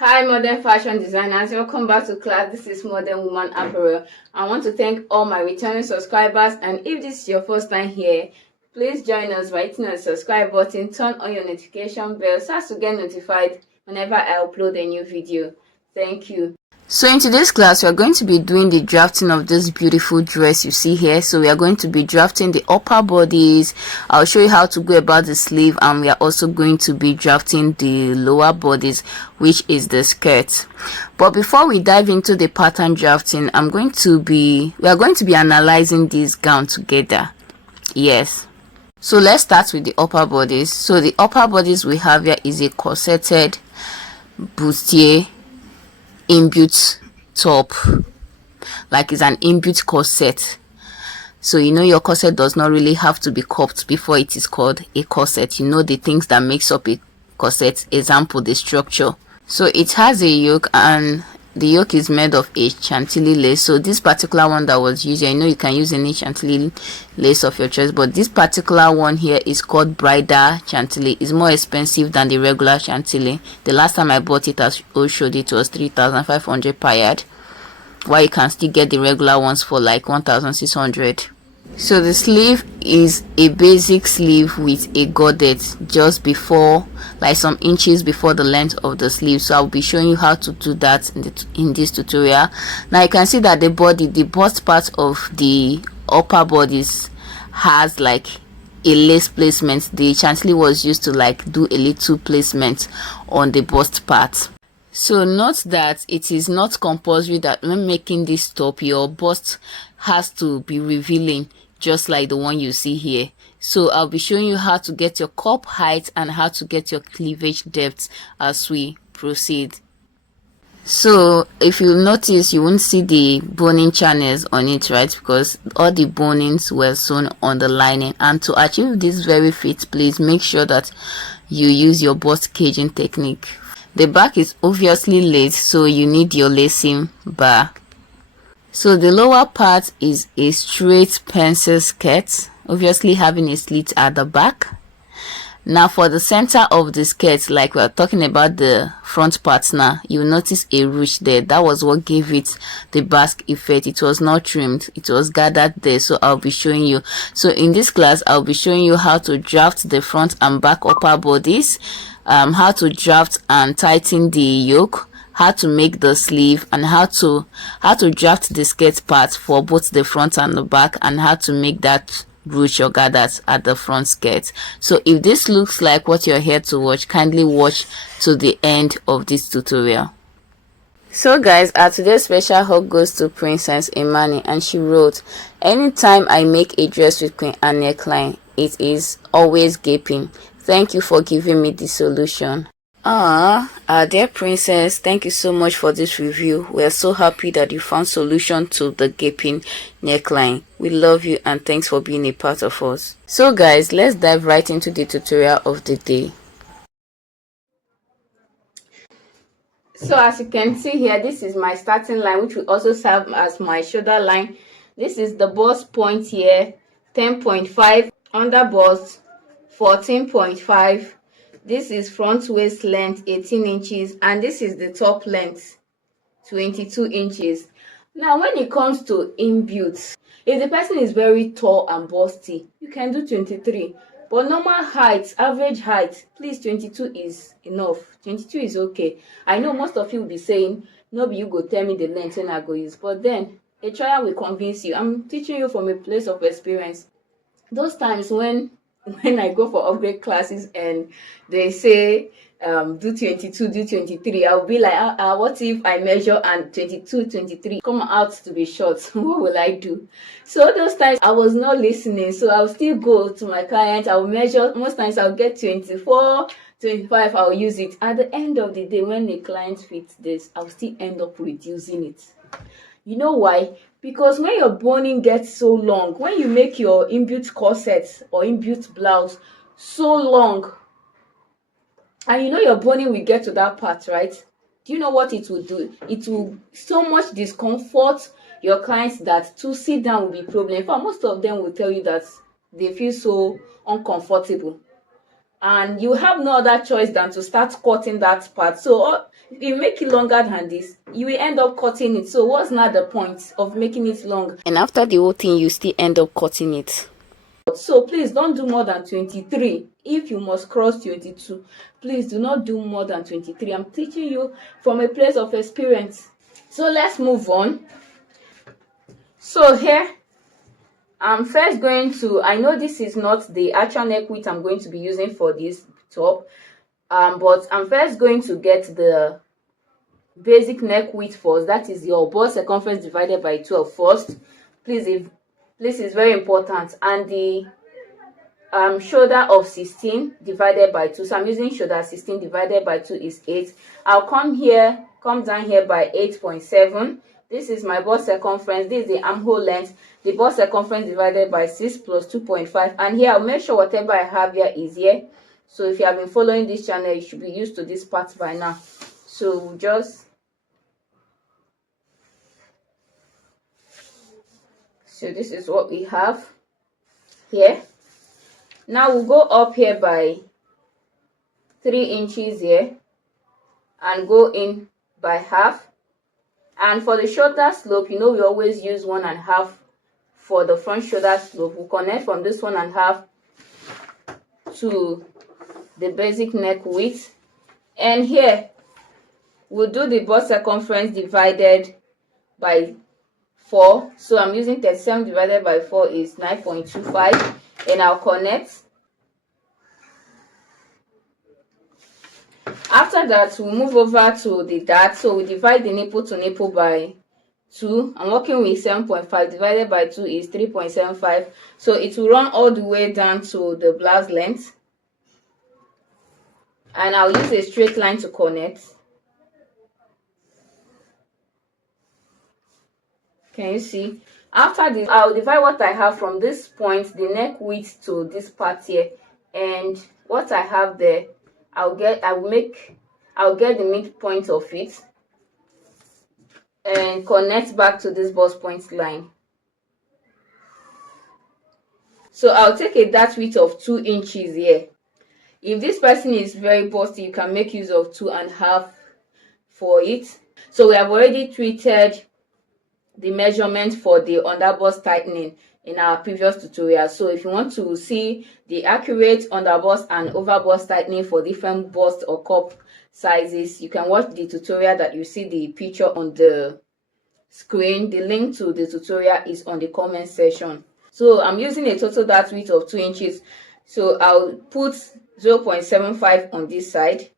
Hi modern fashion designers, welcome back to class. This is Modern Woman Apparel. I want to thank all my returning subscribers, and if this is your first time here, please join us by hitting the subscribe button, turn on your notification bell so as to get notified whenever I upload a new video. Thank you. So in today's class, we are going to be doing the drafting of this beautiful dress you see here. So we are going to be drafting the upper bodies. I'll show you how to go about the sleeve, and we are also going to be drafting the lower bodies, which is the skirt. But before we dive into the pattern drafting, we are going to be analyzing this gown together. Yes. So let's start with the upper bodies. So the upper bodies we have here is a corseted bustier inbuilt top, like it's an inbuilt corset. So you know your corset does not really have to be cupped before it is called a corset. You know the things that makes up a corset, example the structure. So it has a yoke, and the yoke is made of a chantilly lace. So this particular one that was used, I know you can use any chantilly lace of your choice, but this particular one here is called bridal chantilly. It's more expensive than the regular chantilly. The last time I bought it, as I showed, it was 3,500 per yard, while you can still get the regular ones for like 1,600. So the sleeve is a basic sleeve with a gaudet just before, like some inches before the length of the sleeve. So I'll be showing you how to do that in this tutorial. Now you can see that the bust part of the upper bodies has like a lace placement. The chantilly was used to like do a little placement on the bust part. So note that it is not compulsory that when making this top your bust has to be revealing, just like the one you see here. So I'll be showing you how to get your cup height and how to get your cleavage depth as we proceed. So if you notice, you won't see the boning channels on it, right? Because all the bonings were sewn on the lining. And to achieve this very fit, please make sure that you use your bust caging technique. The back is obviously laced, so you need your lacing bar. So the lower part is a straight pencil skirt, obviously having a slit at the back. Now for the center of the skirt, like we are talking about the front part now, you notice a ruche there. That was what gave it the basque effect. It was not trimmed, it was gathered there. So I'll be showing you. So in this class, I'll be showing you how to draft the front and back upper bodies, how to draft and tighten the yoke, how to make the sleeve, and how to draft the skirt part for both the front and the back, and how to make that ruche or gathers at the front skirt. So if this looks like what you're here to watch, kindly watch to the end of this tutorial. So guys, our today's special hug goes to Princess Imani, and she wrote, anytime I make a dress with Queen Anne neckline, it is always gaping. Thank you for giving me the solution. Our dear princess, thank you so much for this review. We are so happy that you found solution to the gaping neckline. We love you and thanks for being a part of us. So guys, let's dive right into the tutorial of the day. So as you can see here, this is my starting line, which will also serve as my shoulder line. This is the bust point here, 10.5, under bust 14.5. This is front waist length 18 inches, and this is the top length 22 inches. Now when it comes to inbuilt, if the person is very tall and busty, you can do 23, but normal height, average height, please, 22 is enough. 22 is okay. I know most of you will be saying, no, you go tell me the length and I go use, but then a trial will convince you. I'm teaching you from a place of experience. Those times when I go for upgrade classes and they say do 22, do 23, I'll be like, what if I measure and 22, 23 come out to be short? What will I do? So those times I was not listening, so I'll still go to my client, I'll measure. Most times I'll get 24, 25, I'll use it. At the end of the day, when the client fits this, I'll still end up reducing it. You know why? Because when your boning gets so long, when you make your inbuilt corset or inbuilt blouse so long, and you know your boning will get to that part, right? Do you know what it will do? It will so much discomfort your clients that to sit down will be problem. In fact, most of them will tell you that they feel so uncomfortable. and you have no other choice than to start cutting that part. So if you make it longer than this, you will end up cutting it. So what's not the point of making it long, and after the whole thing you still end up cutting it? So please don't do more than 23. If you must cross 22, please do not do more than 23. I'm teaching you from a place of experience. So let's move on. So here I'm first going to, I know this is not the actual neck width I'm going to be using for this top, but I'm first going to get the basic neck width first. That is your bust circumference divided by 12 first. Please, this is very important. And the shoulder of 16 divided by 2. So I'm using shoulder 16 divided by 2 is 8. I'll come down here by 8.7. This is my bust circumference. This is the armhole length. The bust circumference divided by 6 plus 2.5. And here I'll make sure whatever I have here is here. So if you have been following this channel, you should be used to this part by now. So this is what we have here. Now we'll go up here by 3 inches here and go in by half. And for the shoulder slope, you know we always use 1.5 for the front shoulder slope. We'll connect from this 1.5 to the basic neck width. And here we'll do the bust circumference divided by 4. So I'm using 37 divided by 4 is 9.25, and I'll connect. After that, we'll move over to the dart. So we divide the nipple to nipple by 2. I'm working with 7.5 divided by 2 is 3.75. So it will run all the way down to the blouse length. And I'll use a straight line to connect. Can you see? After this, I'll divide what I have from this point, the neck width, to this part here, and what I have there, I'll get the midpoint of it and connect back to this bust point line. So I'll take a dart width of 2 inches here. If this person is very busty, you can make use of 2.5 for it. So we have already treated the measurement for the underbust tightening in our previous tutorial. So if you want to see the accurate underbust and overbust tightening for different bust or cup sizes, you can watch the tutorial that you see the picture on the screen. The link to the tutorial is on the comment section. So I'm using a total dart width of 2 inches. So I'll put 0.75 on this side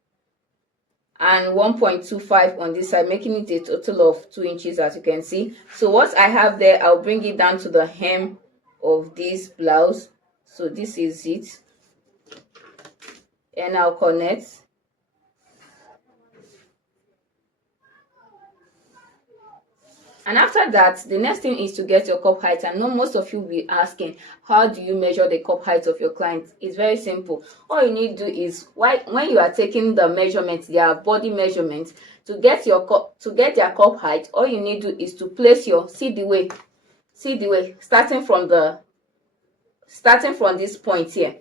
and 1.25 on this side, making it a total of 2 inches, as you can see. So what I have there, I'll bring it down to the hem of this blouse. So this is it, and I'll connect. And after that, the next thing is to get your cup height. I know most of you will be asking, how do you measure the cup height of your client? It's very simple. All you need to do is, when you are taking the measurements, their body measurements, to get their cup height, all you need to do is to place your, see the way, starting from this point here.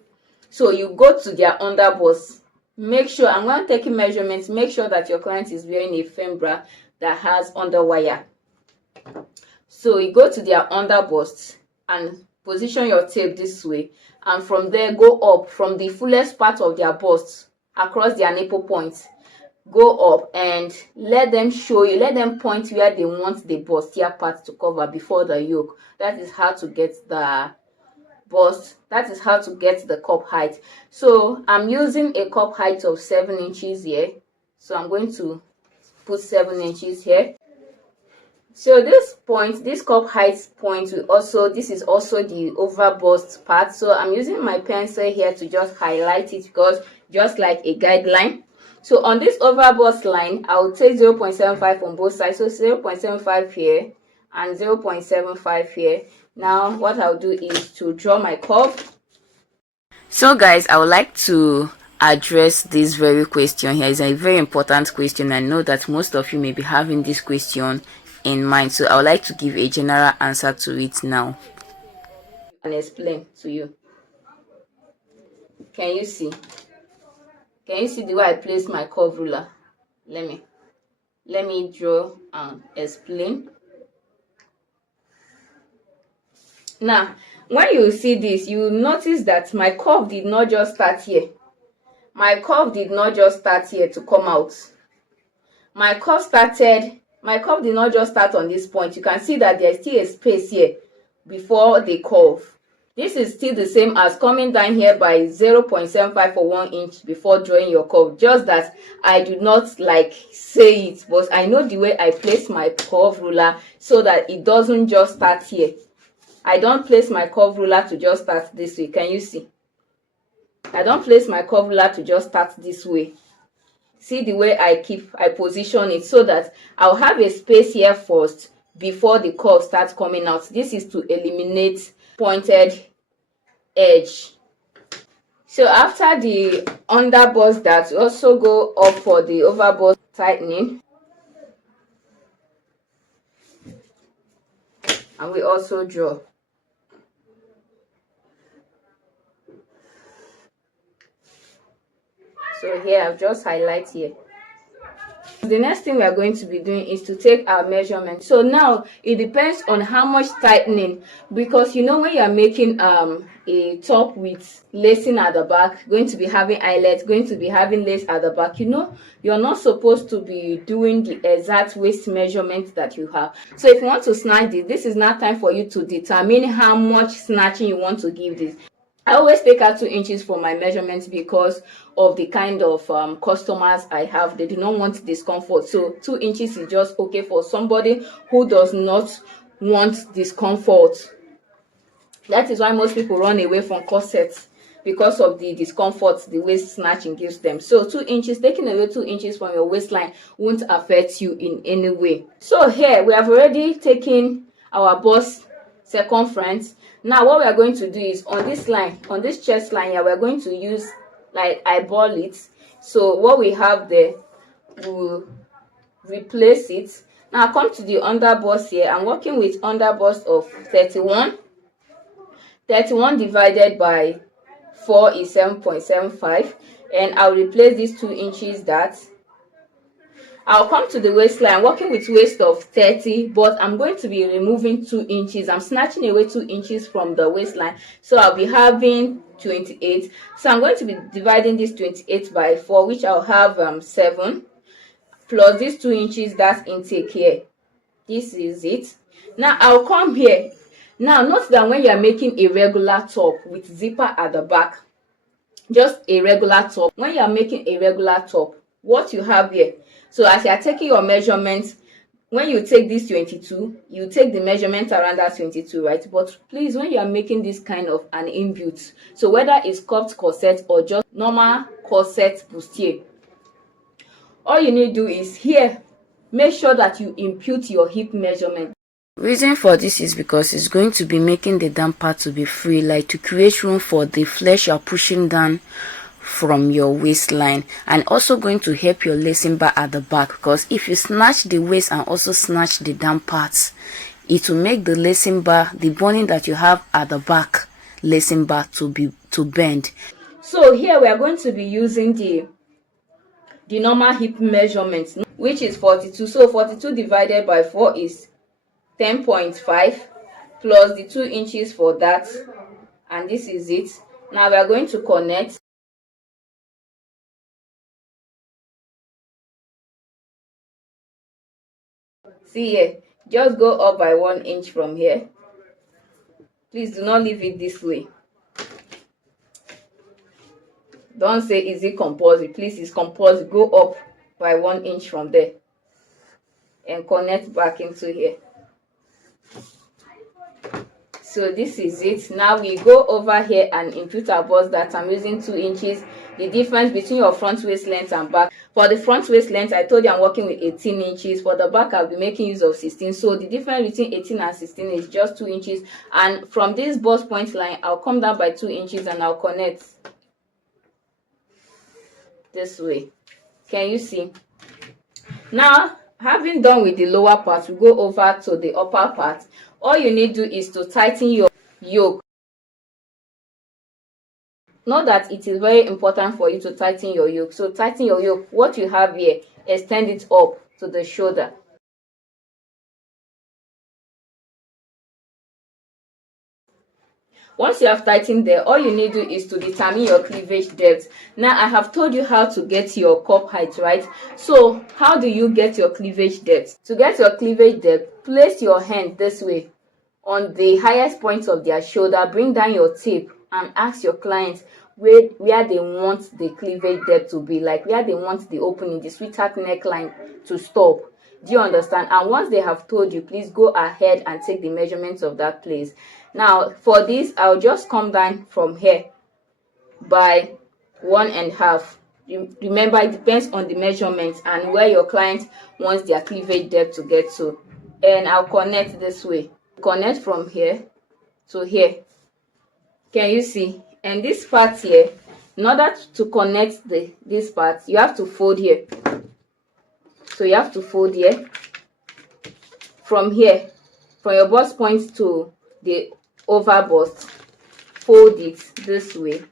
So you go to their underbust. Make sure, and when taking measurements, make sure that your client is wearing a firm bra that has underwire. So you go to their underbust and position your tape this way, and from there go up from the fullest part of their bust across their nipple points. Go up and let them show you, let them point where they want the bustier part to cover before the yoke. That is how to get the bust, that is how to get the cup height. So I'm using a cup height of 7 inches here. So I'm going to put 7 inches here. So this point, this cup height point, this is also the over bust part. So I'm using my pencil here to just highlight it, because just like a guideline. So on this over bust line, I'll take 0.75 on both sides. So 0.75 here and 0.75 here. Now what I'll do is to draw my curve. So guys, I would like to address this very question here. It's a very important question. I know that most of you may be having this question in mind, so I would like to give a general answer to it now and explain to you. Can you see? Can you see the way I place my curve ruler? Let me draw and explain. Now, when you see this, you will notice that my curve did not just start here. My curve did not just start here to come out. My curve did not just start on this point. You can see that there is still a space here before the curve. This is still the same as coming down here by 0.75 or 1 inch before drawing your curve. Just that I do not like say it, but I know the way I place my curve ruler so that it doesn't just start here. I don't place my curve ruler to just start this way. Can you see? I don't place my curve ruler to just start this way. See the way I position it so that I'll have a space here first before the curve starts coming out. This is to eliminate pointed edge. So after the under bust dart, we also go up for the over bust tightening, and we also draw. So here I've just highlighted here. The next thing we are going to be doing is to take our measurement. So now it depends on how much tightening, because you know when you are making a top with lacing at the back, going to be having eyelets, going to be having lace at the back, you know you're not supposed to be doing the exact waist measurement that you have. So if you want to snatch this is not time for you to determine how much snatching you want to give this. I always take out 2 inches for my measurements because of the kind of customers I have. They do not want discomfort. So 2 inches is just okay for somebody who does not want discomfort. That is why most people run away from corsets, because of the discomfort the waist snatching gives them. So 2 inches, taking away 2 inches from your waistline won't affect you in any way. So here we have already taken our bust circumference. Now what we are going to do is on this line, on this chest line here, we're going to use like eyeball it. So what we have there, we'll replace it. Now come to the under bust here. I'm working with under bust of 31. 31 divided by 4 is 7.75, and I'll replace these 2 inches that. I'll come to the waistline working with waist of 30, but I'm going to be removing 2 inches. I'm snatching away 2 inches from the waistline, so I'll be having 28. So I'm going to be dividing this 28 by 4, which I'll have 7 plus these 2 inches that's intake here. This is it. Now I'll come here. Now note that when you are making a regular top with zipper at the back, just a regular top, when you are making a regular top, what you have here, so as you are taking your measurements, when you take this 22, you take the measurement around that 22, right? But please, when you are making this kind of an inbuilt, so whether it's cupped corset or just normal corset bustier, all you need to do is here, make sure that you impute your hip measurement. Reason for this is because it's going to be making the down part to be free, like to create room for the flesh you're pushing down from your waistline, and also going to help your lacing bar at the back, because if you snatch the waist and also snatch the down parts, it will make the lacing bar, the boning that you have at the back lacing bar, to bend. So here we are going to be using the normal hip measurement, which is 42. So 42 divided by 4 is 10.5 plus the 2 inches for that, and this is it. Now we are going to connect. See here, just go up by 1 inch from here. Please do not leave it this way. Don't say is it compulsory. Please, it's compulsory. Go up by 1 inch from there and connect back into here. So this is it. Now we go over here and impute our bust that I'm using 2 inches. The difference between your front waist length and back. For the front waist length, I told you I'm working with 18 inches. For the back, I'll be making use of 16. So the difference between 18 and 16 is just 2 inches. And from this bust point line, I'll come down by 2 inches and I'll connect this way. Can you see? Now, having done with the lower part, we go over to the upper part. All you need to do is to tighten your yoke. know that it is very important for you to tighten your yoke. So tighten your yoke. What you have here, extend it up to the shoulder. Once you have tightened there, all you need to do is to determine your cleavage depth. Now I have told you how to get your cup height, right? So how do you get your cleavage depth? To get your cleavage depth, place your hand this way on the highest point of their shoulder, bring down your tape and ask your client where they want the cleavage depth to be, like where they want the opening, the sweetheart neckline to stop. Do you understand? And once they have told you, please go ahead and take the measurements of that place. Now for this, I'll just come down from here by 1.5. Remember, it depends on the measurements and where your client wants their cleavage depth to get to. And I'll connect this way. Connect from here to here. Can you see? And this part here, in order to connect this part, you have to fold here. So you have to fold here. From here, from your bust point to the over bust, fold it this way.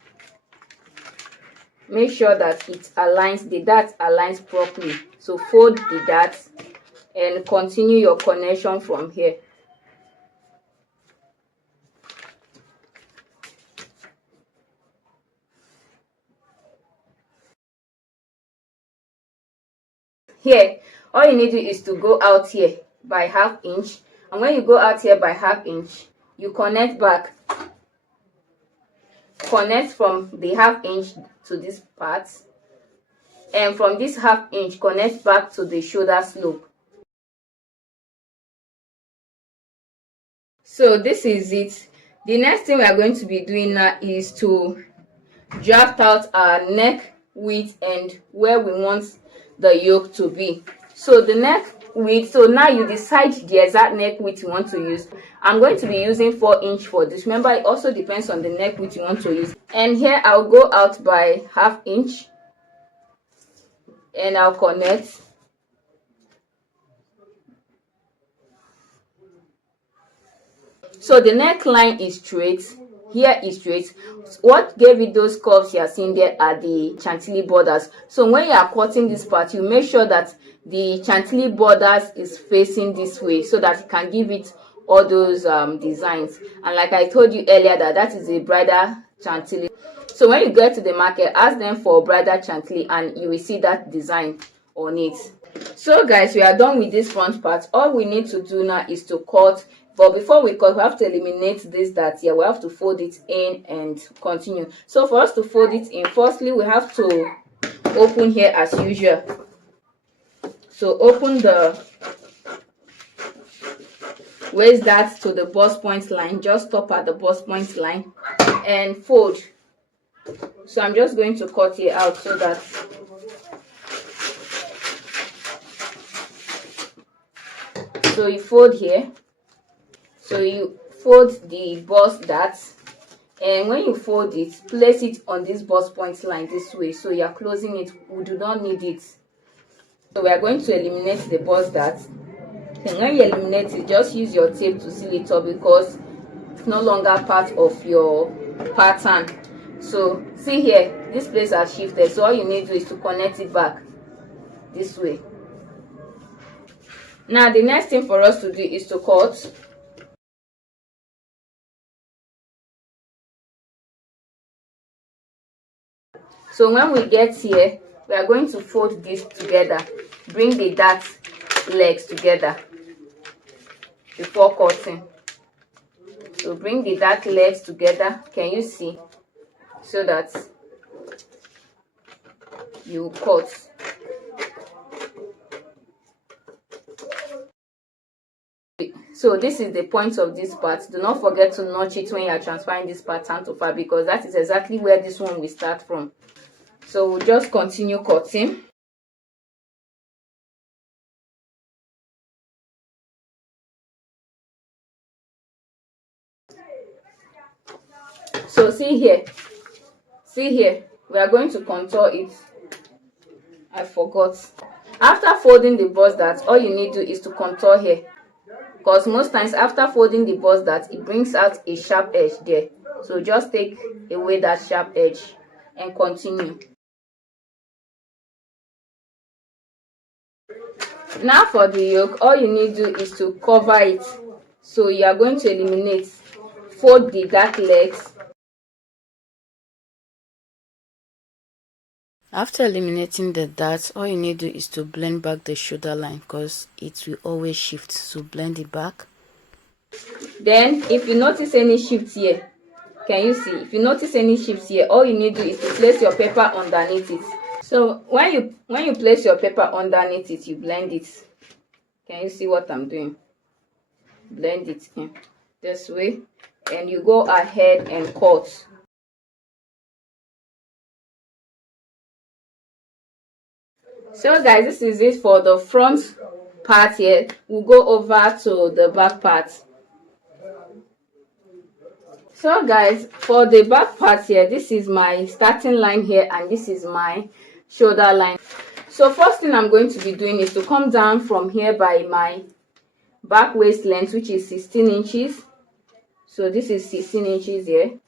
Make sure that it aligns, the dart aligns properly. So fold the dart and continue your connection from here. Here, all you need to do is to go out here by 1/2 inch, and when you go out here by 1/2 inch, you connect back. Connect from the 1/2 inch to this part, and from this 1/2 inch connect back to the shoulder slope. So this is it. The next thing we are going to be doing now is to draft out our neck width and where we want the yoke to be. So the neck width, so now you decide the exact neck width you want to use. I'm going to be using 4 inch for this. Remember, it also depends on the neck width you want to use. And here I'll go out by 1/2 inch and I'll connect. So the neckline is straight. Here is straight. What gave it those curves you are seeing there are the chantilly borders. So when you are cutting this part, you make sure that the chantilly borders is facing this way so that you can give it all those designs. And like I told you earlier, that is a bridal chantilly. So when you get to the market, ask them for bridal chantilly and you will see that design on it. So guys, we are done with this front part. All we need to do now is to cut. But before we cut, we have to eliminate this dart here. We have to fold it in and continue. So for us to fold it in, firstly we have to open here as usual. So open the waist dart to the bust point line. Just stop at the bust point line and fold. So I'm just going to cut it out so that so you fold here. So you fold the bust dart, and when you fold it, place it on this bust point line this way. So you are closing it. We do not need it. So we are going to eliminate the bust dart. And when you eliminate it, just use your tape to seal it up because it's no longer part of your pattern. So see here, this place has shifted. So all you need to do is to connect it back this way. Now the next thing for us to do is to cut. So when we get here, we are going to fold this together. Bring the dart legs together before cutting. So bring the dart legs together. Can you see? So that you cut. So this is the point of this part. Do not forget to notch it when you are transferring this pattern to fabric because that is exactly where this one will start from. So we'll just continue cutting. So see here, we are going to contour it. I forgot. After folding the bust dart, all you need to do is to contour here. Because most times after folding the bust dart, it brings out a sharp edge there. So just take away that sharp edge and continue. Now for the yoke, all you need to do is to cover it. So you are going to eliminate, fold the dark legs. After eliminating the darts, all you need to do is to blend back the shoulder line because it will always shift. So blend it back. Then if you notice any shifts here, can you see? If you notice any shifts here, all you need to do is to place your paper underneath it. So when you place your paper underneath it, you blend it. Can you see what I'm doing? Blend it in this way, and you go ahead and cut. So guys, this is it for the front part here. We'll go over to the back part. So guys, for the back part here, this is my starting line here and this is my shoulder line. So first thing I'm going to be doing is to come down from here by my back waist length, which is 16 inches. So this is 16 inches here.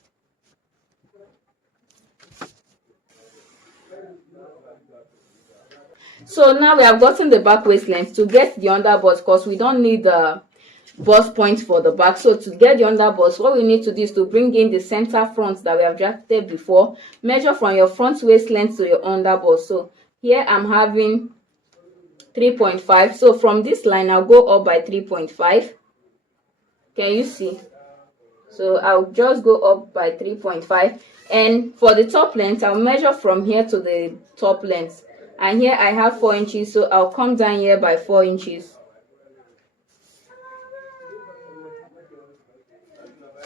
So now we have gotten the back waist length. To get the underbust, because we don't need the bust point for the back, so to get the underbust, what we need to do is to bring in the center front that we have drafted before. Measure from your front waist length to your underbust. So here I'm having 3.5. So from this line I'll go up by 3.5. Can you see? So I'll just go up by 3.5, and for the top length I'll measure from here to the top length, and here I have 4 inches, so I'll come down here by 4 inches.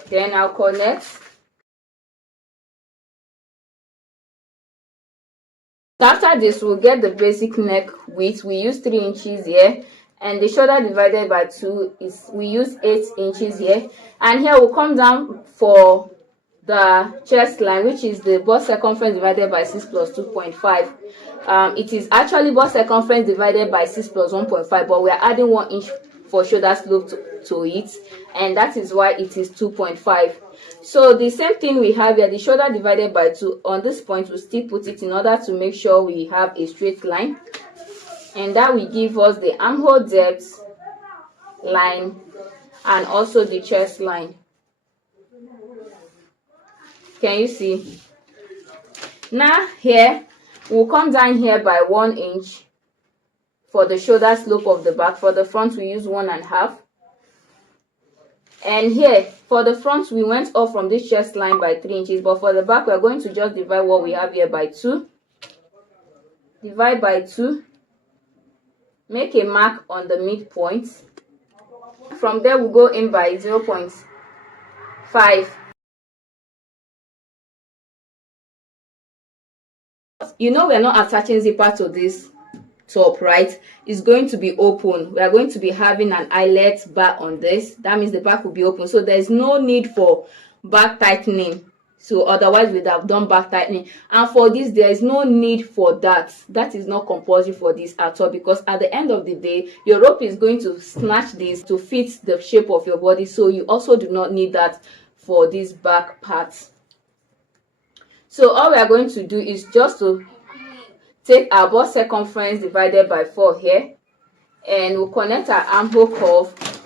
Then I'll connect. After this, we'll get the basic neck width. We use 3 inches here, and the shoulder divided by 2 is, we use 8 inches here. And here we'll come down for the chest line, which is the bust circumference divided by 6 plus 2.5. It is actually bust circumference divided by 6 plus 1.5, but we are adding 1 inch for shoulder slope to it, and that is why it is 2.5. So the same thing we have here, the shoulder divided by 2. On this point, we'll still put it in order to make sure we have a straight line, and that will give us the armhole depth line and also the chest line. Can you see? Now here we'll come down here by 1 inch for the shoulder slope of the back. For the front we use 1.5, and here for the front we went off from this chest line by 3 inches, but for the back we're going to just divide what we have here by 2. Divide by 2, make a mark on the midpoint. From there we'll go in by 0.5. You know we're not attaching zipper to this top, right? It's going to be open. We are going to be having an eyelet bar on this. That means the back will be open, so there's no need for back tightening. So otherwise we'd have done back tightening, and for this there is no need for that. That is not compulsory for this at all, because at the end of the day your rope is going to snatch this to fit the shape of your body, so you also do not need that for this back part. So all we are going to do is just to take our bust circumference divided by 4 here, and we'll connect our armhole curve.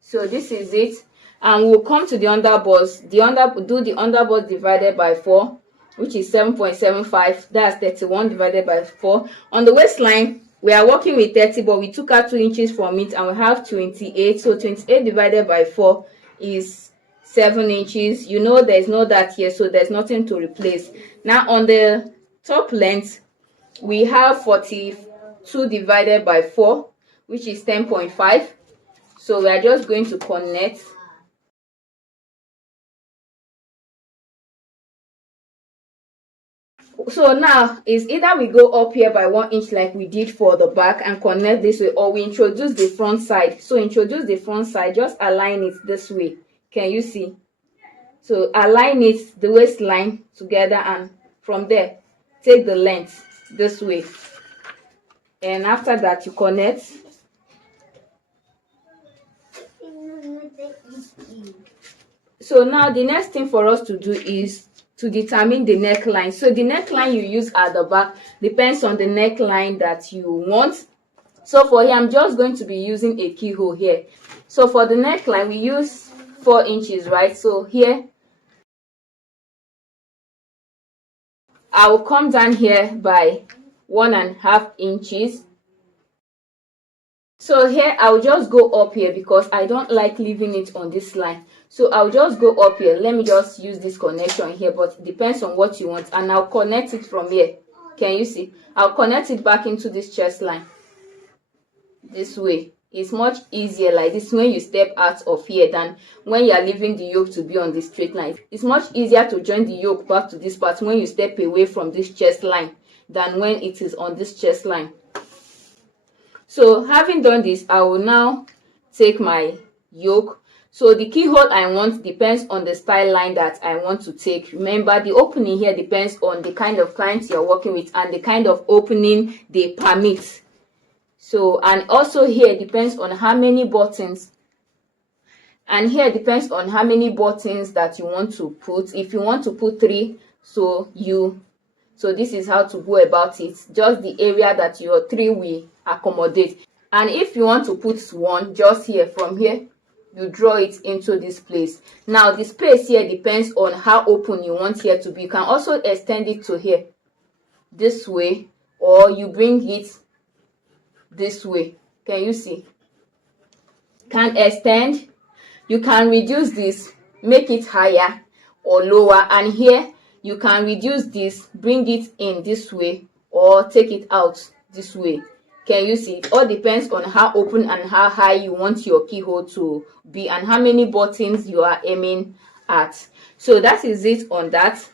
So this is it, and we'll come to the underbust. Do the underbust divided by 4, which is 7.75. That's 31 divided by 4. On the waistline we are working with 30, but we took out 2 inches from it, and we have 28. So 28 divided by 4 is 7 inches. You know there's no dart here, so there's nothing to replace. Now on the top length we have 42 divided by 4, which is 10.5. So we are just going to connect. So now is either we go up here by 1 inch like we did for the back and connect this way, or we introduce the front side. So introduce the front side, just align it this way. Can you see? So align it, the waistline together, and from there take the length this way, and after that you connect. So now the next thing for us to do is to determine the neckline. So the neckline you use at the back depends on the neckline that you want. So for here, I'm just going to be using a keyhole here. So for the neckline, we use 4 inches, right? So here, I will come down here by 1.5 inches. So here, I'll just go up here because I don't like leaving it on this line. So I'll just go up here. Let me just use this connection here, but it depends on what you want. And I'll connect it from here. Can you see? I'll connect it back into this chest line. This way. It's much easier like this when you step out of here than when you are leaving the yoke to be on the straight line. It's much easier to join the yoke back to this part when you step away from this chest line than when it is on this chest line. So having done this, I will now take my yoke. So the keyhole I want depends on the style line that I want to take. Remember, the opening here depends on the kind of clients you're working with and the kind of opening they permit. So, and also here depends on how many buttons. And here depends on how many buttons that you want to put. If you want to put 3, so this is how to go about it. Just the area that your 3 will accommodate. And if you want to put 1, just here, from here, you draw it into this place. Now the space here depends on how open you want here to be. You can also extend it to here, this way, or you bring it this way. Can you see? Can extend. You can reduce this, make it higher or lower, and here you can reduce this, bring it in this way, or take it out this way. Can you see? It all depends on how open and how high you want your keyhole to be and how many buttons you are aiming at. So that is it on that.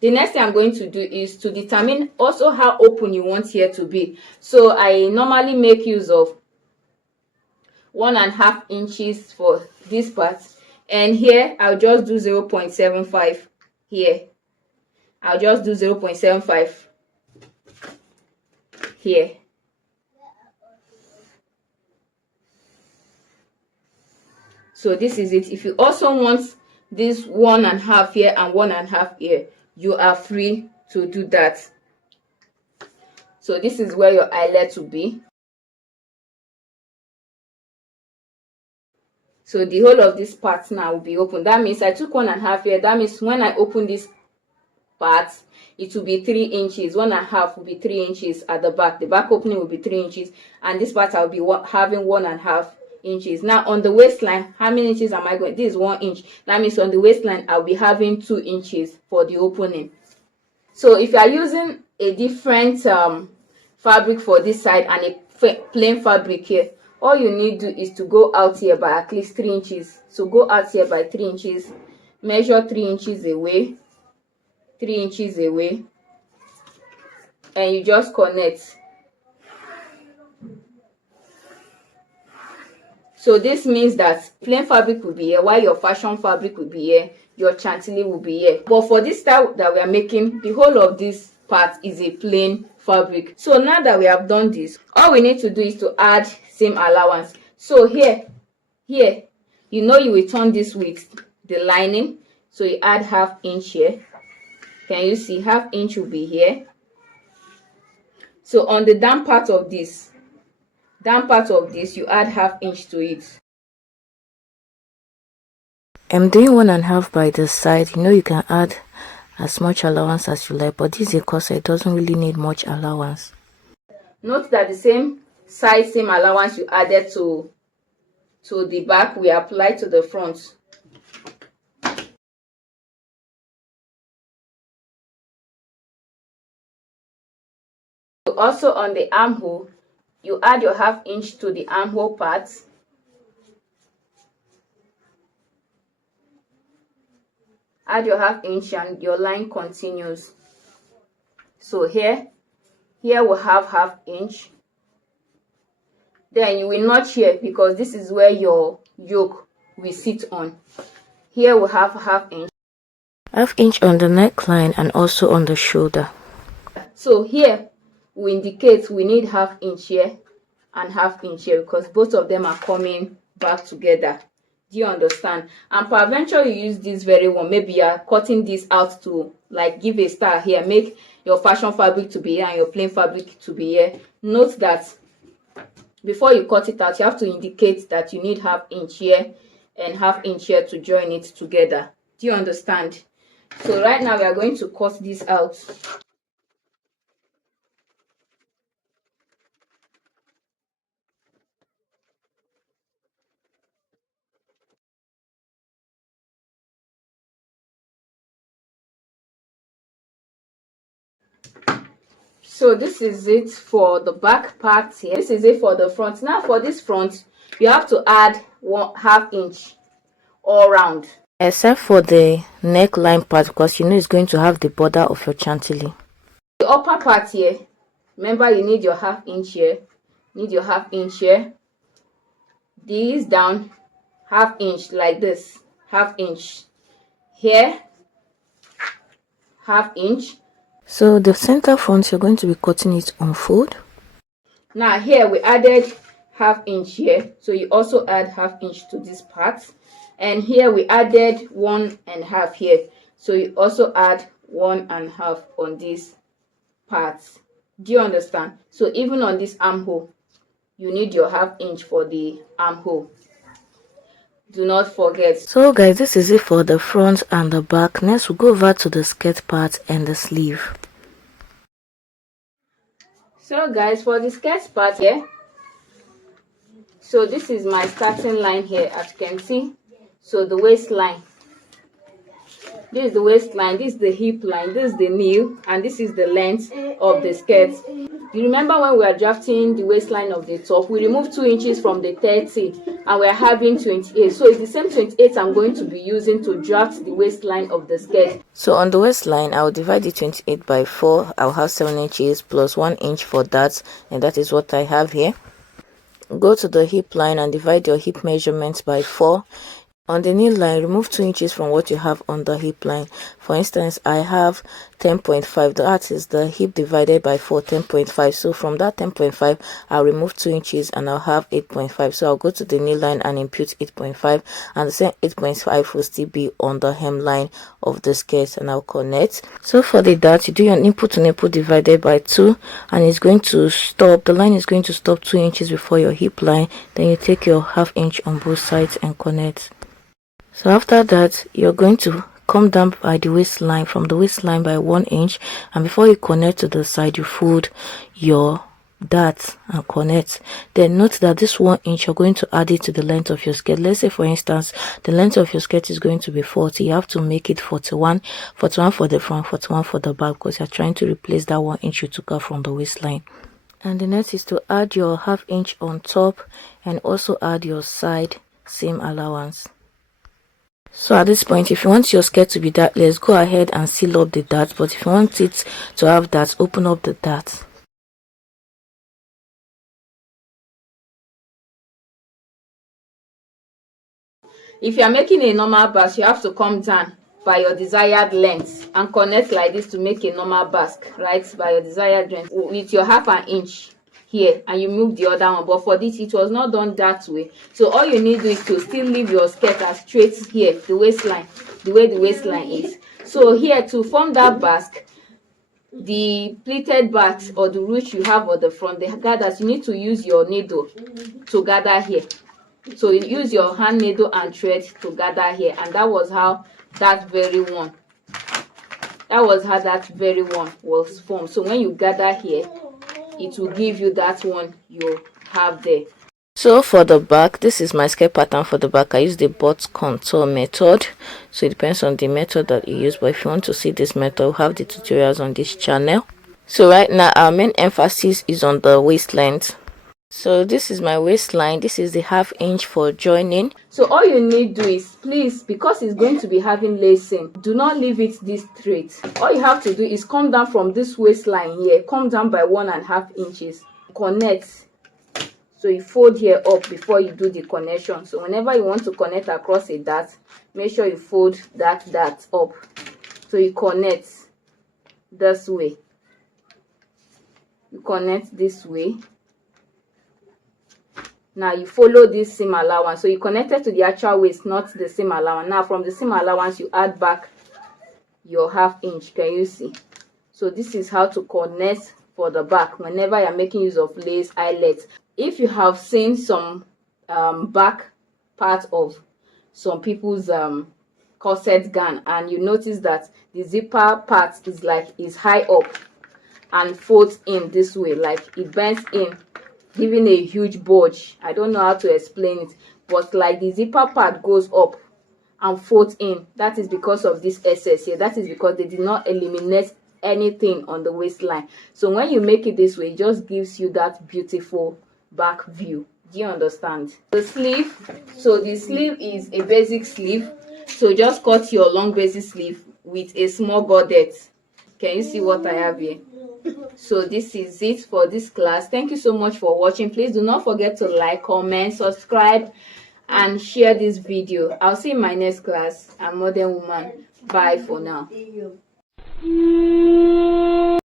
The next thing I'm going to do is to determine also how open you want here to be. So I normally make use of 1.5 inches for this part, and here I'll just do 0.75 here. I'll just do 0.75 here. So this is it. If you also want this 1.5 here and 1.5 here, you are free to do that. So this is where your eyelet will be. So the whole of this part now will be open. That means I took 1.5 here. That means when I open this part, it will be 3 inches. 1.5 will be 3 inches at the back. The back opening will be 3 inches, and this part I'll be having 1.5 inches. Now on the waistline, how many inches am I going? This is 1 inch. That means on the waistline I'll be having 2 inches for the opening. So if you are using a different fabric for this side and a plain fabric here, all you need to do is to go out here by at least 3 inches. So go out here by 3 inches, measure 3 inches away, 3 inches away, and you just connect. So this means that plain fabric will be here, while your fashion fabric will be here, your chantilly will be here. But for this style that we are making, the whole of this part is a plain fabric. So now that we have done this, all we need to do is to add seam allowance. So here, you know you will turn this with the lining. So you add 1/2 inch here. Can you see? 1/2 inch will be here. So on the down part of this, you add 1/2 inch to it. I'm doing 1.5 by the side. You know you can add as much allowance as you like, but this is a corset, it doesn't really need much allowance. Note that the same size, same allowance you added to the back, we apply to the front. Also on the armhole, you add your 1/2 inch to the armhole part. Add your 1/2 inch and your line continues. So here we'll have 1/2 inch. Then you will notch here because this is where your yoke will sit on. Here we'll have 1/2 inch. 1/2 inch on the neckline and also on the shoulder. So here we indicate we need 1/2 inch here and 1/2 inch here because both of them are coming back together. Do you understand? And peradventure you use this very one, maybe you are cutting this out to like give a style here, make your fashion fabric to be here and your plain fabric to be here. Note that before you cut it out, you have to indicate that you need 1/2 inch here and 1/2 inch here to join it together. Do you understand? So right now we are going to cut this out. So this is it for the back part here. This is it for the front. Now for this front, you have to add 1/2 inch all round. Except for the neckline part, because you know it's going to have the border of your chantilly. The upper part here, remember you need your 1/2 inch here, need your 1/2 inch here. This down 1/2 inch like this, 1/2 inch here, 1/2 inch. So the center front, you're going to be cutting it on fold. Now here we added 1/2 inch here, so you also add 1/2 inch to this part. And here we added 1.5 here, so you also add 1.5 on this part. Do you understand? So even on this armhole, you need your 1/2 inch for the armhole. Do not forget. So guys, this is it for the front and the back. Next we'll go over to the skirt part and the sleeve. So guys, for the skirt part here, so this is my starting line here, as you can see. So the waistline, this is the waistline, this is the hip line, this is the knee, and this is the length of the skirt. You remember when we are drafting the waistline of the top, we removed 2 inches from the 30 and we are having 28. So it's the same 28 I'm going to be using to draft the waistline of the skirt. So on the waistline, I'll divide the 28 by 4. I'll have 7 inches plus 1 inch for that, and that is what I have here. Go to the hip line and divide your hip measurements by 4. On the knee line, remove 2 inches from what you have on the hip line. For instance, I have 10.5. That is the hip divided by 4, 10.5. So from that 10.5, I'll remove 2 inches and I'll have 8.5. So I'll go to the knee line and impute 8.5. And the same 8.5 will still be on the hemline of the skirt, and I'll connect. So for the dart, you do your nipple to nipple divided by 2, and it's going to stop. The line is going to stop 2 inches before your hip line. Then you take your 1/2 inch on both sides and connect. So after that, you're going to come down by the waistline, from the waistline by 1 inch, and before you connect to the side, you fold your dart and connect. Then note that this 1 inch, you're going to add it to the length of your skirt. Let's say for instance the length of your skirt is going to be 40. You have to make it 41 for the front, 41 for the back, because you're trying to replace that 1 inch you took out from the waistline. And the next is to add your 1/2 inch on top and also add your side seam allowance. So at this point, if you want your skirt to be dartless, go ahead and seal up the dart. But if you want it to have that, open up the dart. If you are making a normal basque, you have to come down by your desired length and connect like this to make a normal basque, right? By your desired length with your 1/2 inch here, and you move the other one. But for this, it was not done that way. So all you need is to still leave your skirt as straight here, the waistline, the way the waistline is. So here, to form that basque, the pleated part or the ruche you have on the front, the gathers, you need to use your needle to gather here. So you use your hand needle and thread to gather here, and that was how that very one was formed. So when you gather here, it will give you that one you have there. So for the back, this is my skirt pattern for the back. I use the butt contour method. So it depends on the method that you use, but if you want to see this method, we'll have the tutorials on this channel. So right now our main emphasis is on the waist length. So this is my waistline. This is the 1/2 inch for joining. So all you need to do is, please, because it's going to be having lacing, do not leave it this straight. All you have to do is come down from this waistline here, come down by 1.5 inches, connect. So you fold here up before you do the connection. So whenever you want to connect across a dart, make sure you fold that dart up. So you connect this way, you connect this way. Now you follow this seam allowance, so you connected to the actual waist, not the seam allowance. Now from the seam allowance you add back your 1/2 inch. Can you see? So this is how to connect for the back whenever you're making use of lace eyelets. If you have seen some back part of some people's corset gown, and you notice that the zipper part is high up and folds in this way, like it bends in, giving a huge bulge. I don't know how to explain it, but like the zipper part goes up and folds in. That is because of this excess here. That is because they did not eliminate anything on the waistline. So when you make it this way, it just gives you that beautiful back view. Do you understand? The sleeve, so the sleeve is a basic sleeve, so just cut your long basic sleeve with a small gordette. Can you see what I have here? So this is it for this class. Thank you so much for watching. Please do not forget to like, comment, subscribe and share this video. I'll see you in my next class. I'm Modern Woman. Bye for now.